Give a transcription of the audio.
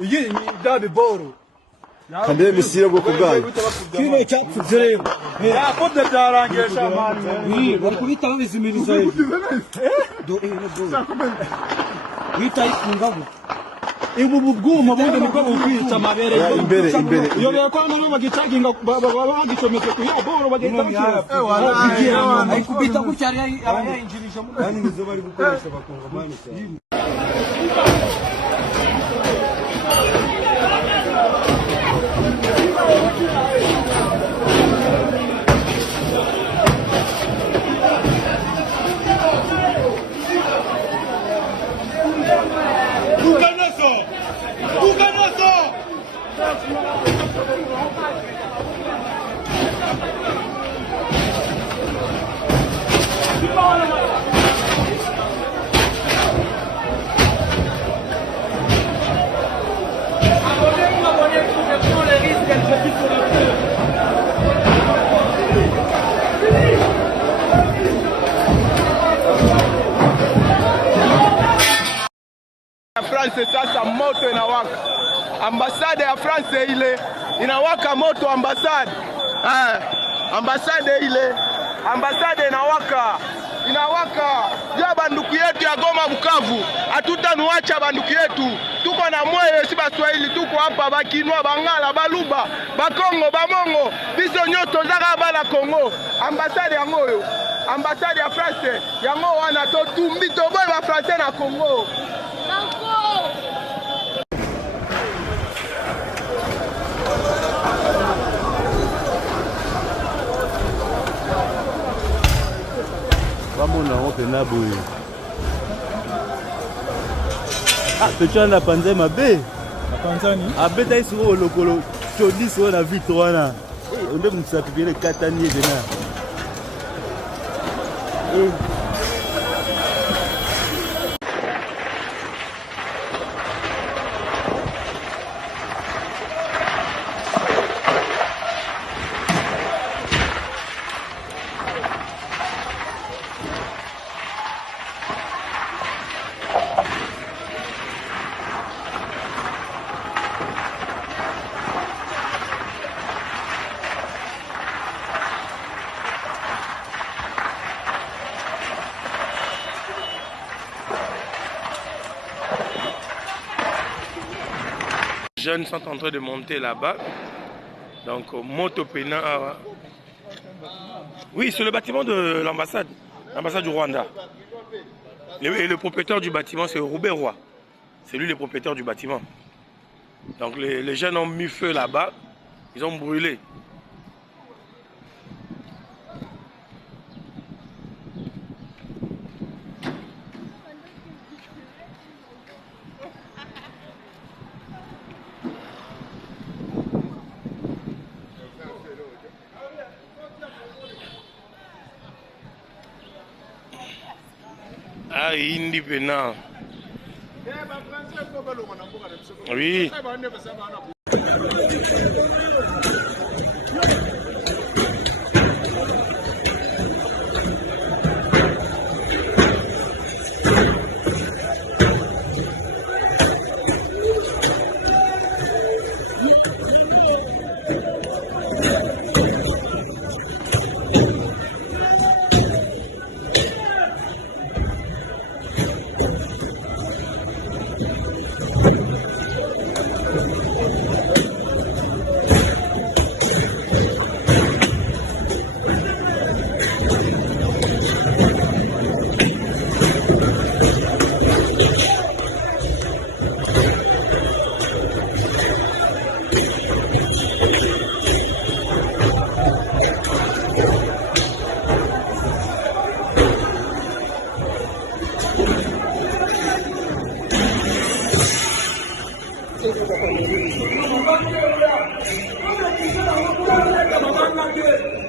iyi ni dabe boro kambere misira bwo kubwayo kino cyapfutse rero yakoze byarangisha mani bakubita babizimiriza do no boro bita ifungaho ibu bubwuma bundi nibwo bukwica amabere imbere iyo reko hano bagicaginga bagicometse ku ya boro bagenda bakira ayikubita gutya ari abayinjirije mu kandi nizo bari gukoresha bakonga mani cyane. France sasa moto inawaka. Ambasade ya France ile inawaka moto ambasade. Ambasade ile. Ambasade inawaka. Ya banduku yetu ya Goma Bukavu. Hatutanuacha banduku yetu. Tuko na moyo si Baswahili, tuko hapa Bakinwa, Bangala, Baluba, Bakongo, Bamongo. Biso nyoto zaka bala Kongo. Ambasade ya ngoyo. Ambasade ya France yango wana to tumbi to boy ba France na Kongo. Vamos na open na boy. Tuchana panzema be. Panzani. Abeta isu lokolo. Chodi so na vitwana. Onde msapibile katanie dena. Les jeunes sont en train de monter là-bas. Donc, moto pena. Oui, c'est le bâtiment de l'ambassade du Rwanda. Et le propriétaire du bâtiment, c'est Robert Roy. C'est lui le propriétaire du bâtiment. Donc, les jeunes ont mis feu là-bas. Ils ont brûlé. Ah, indépendant. Oui. Thank you.